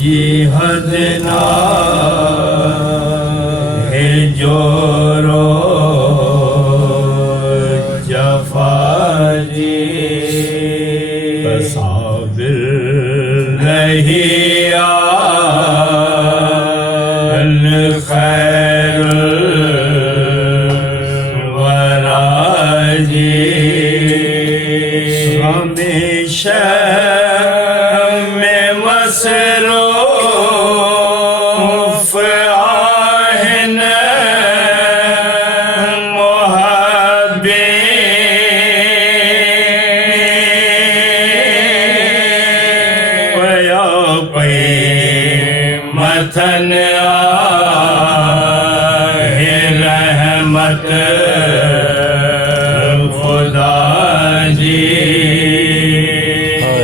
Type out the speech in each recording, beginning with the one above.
जिहद ना है जोरो जफाजी साबिर रहिया खैर वराजी हमेशा में मसरूफ आहन मोहब्बे पया पे मथन आहे रहमत खुदा जी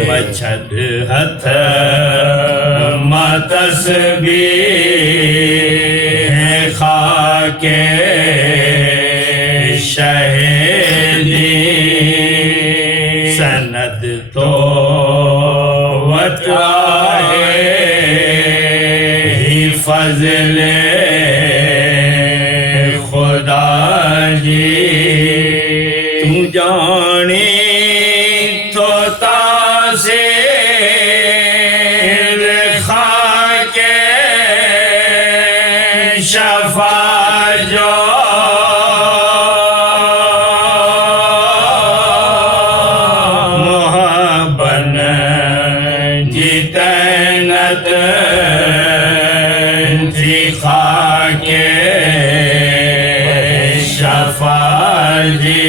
मच्छद हथ तस्बीह है खाके शहीदी सनद तो वता है ही फज़ले खुदा जी तू जानी तो तासे शफा जो मोहब्बन जितनत थी खाके शफा जी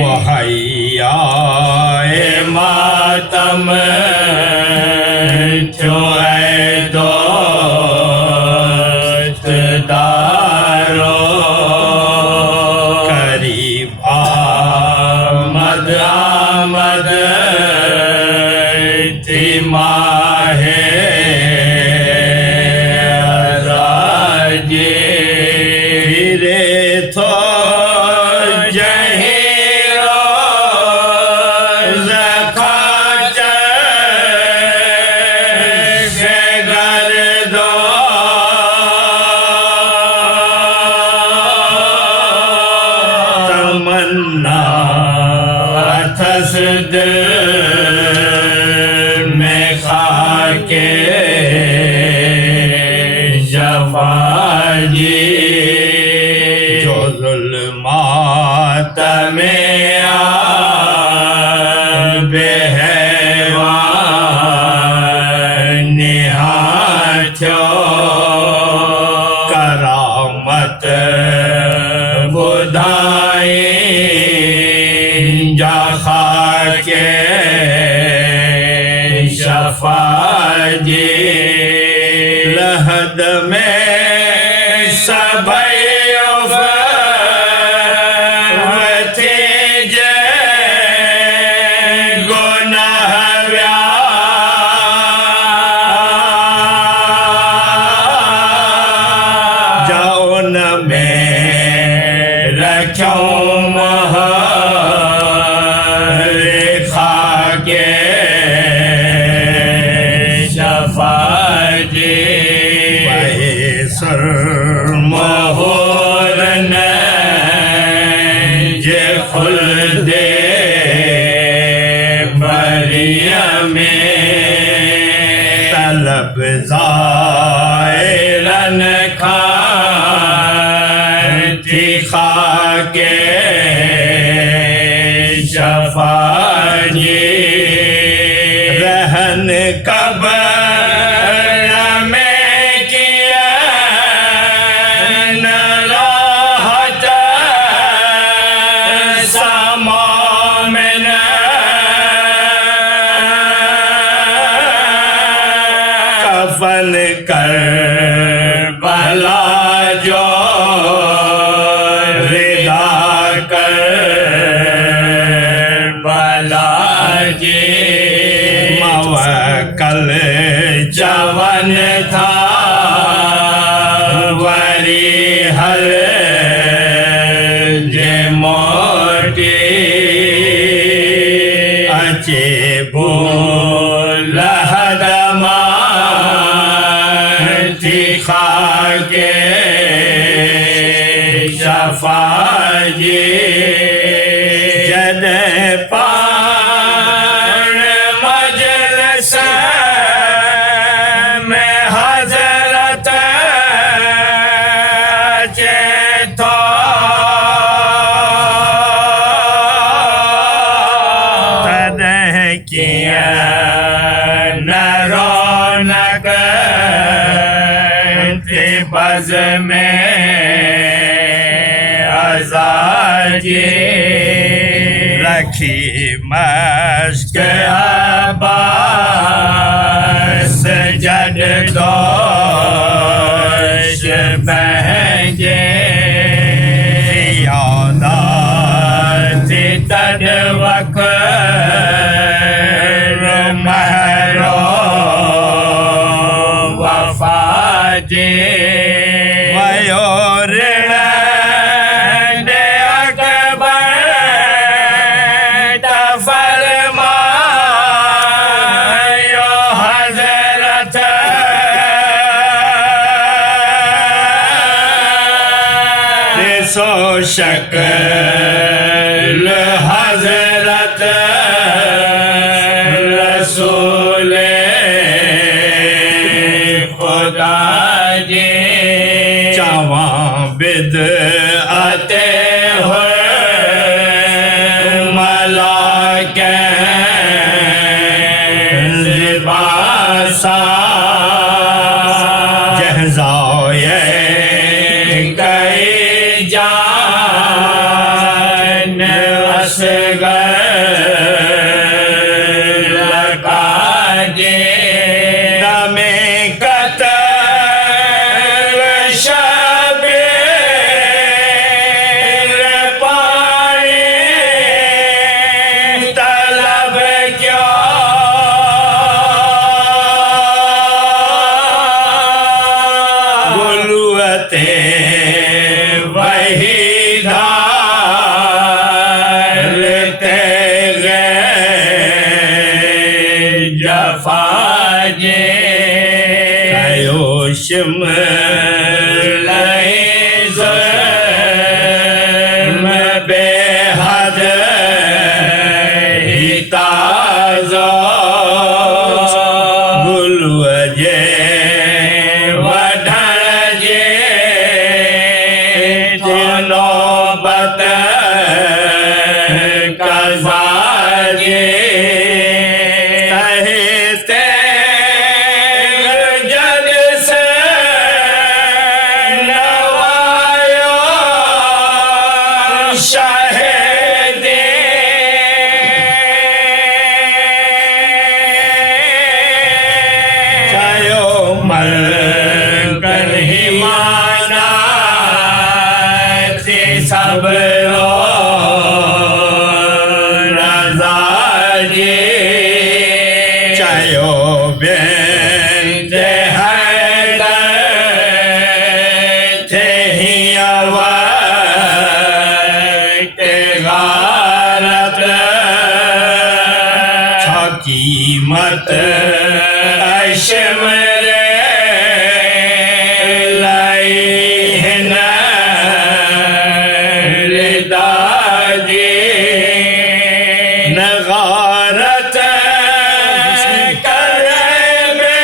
मुहैया मातम थो दो दारो करीब आमद आमद तिमाहे राजे फिरे तो जहीरो ज़कात से घर दो दिल में खाके जफाजी जो ज़ुल्मात में बेहवान निहाथ्यो करामत बुधाई जा खाके शफाजी लहद में सभई थे जे गुनाह व्या जाउन में रखूं मोहरन जे खुल दे बरिया में तलब ज़ायरन खाती खाके शफाजी रहन कब्र कफन कर भला जो रिदा कर शफाजी जद पान मजलिस में हजरत चेतो तदह किया न रौनक बज़ में अज़ारी रखी मश्क अब्बास जड दोष बहजे यादात तद वक़्त महरो वफ़ाजे शक्ल हज़रत रसूल खुदा जी चवां बिदअते मलाके लिबासा जहज़ाए बेहद ही ताज़ा गुलवजे वढजे नौबत कज़ाजे कीमत अशमर लाई है न रिदादी नगारत कर बे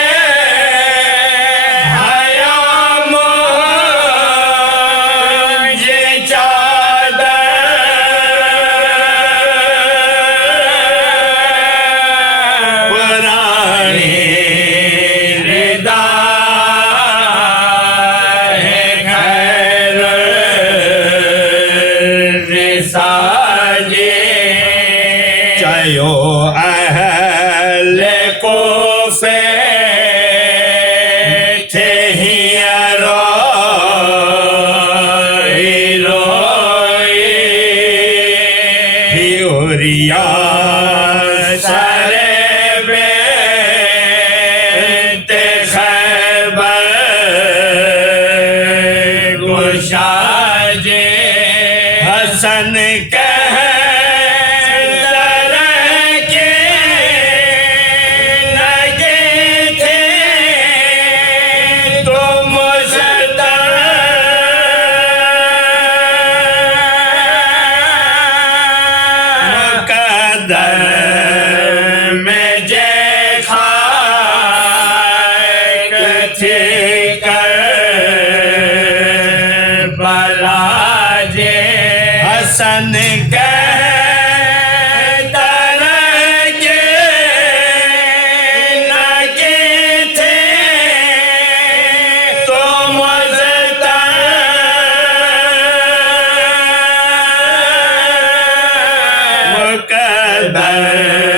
हया मुझे चादर हसन कह के लगे थे तुम हसन कहता रहे ना के थे तो मुकद्दर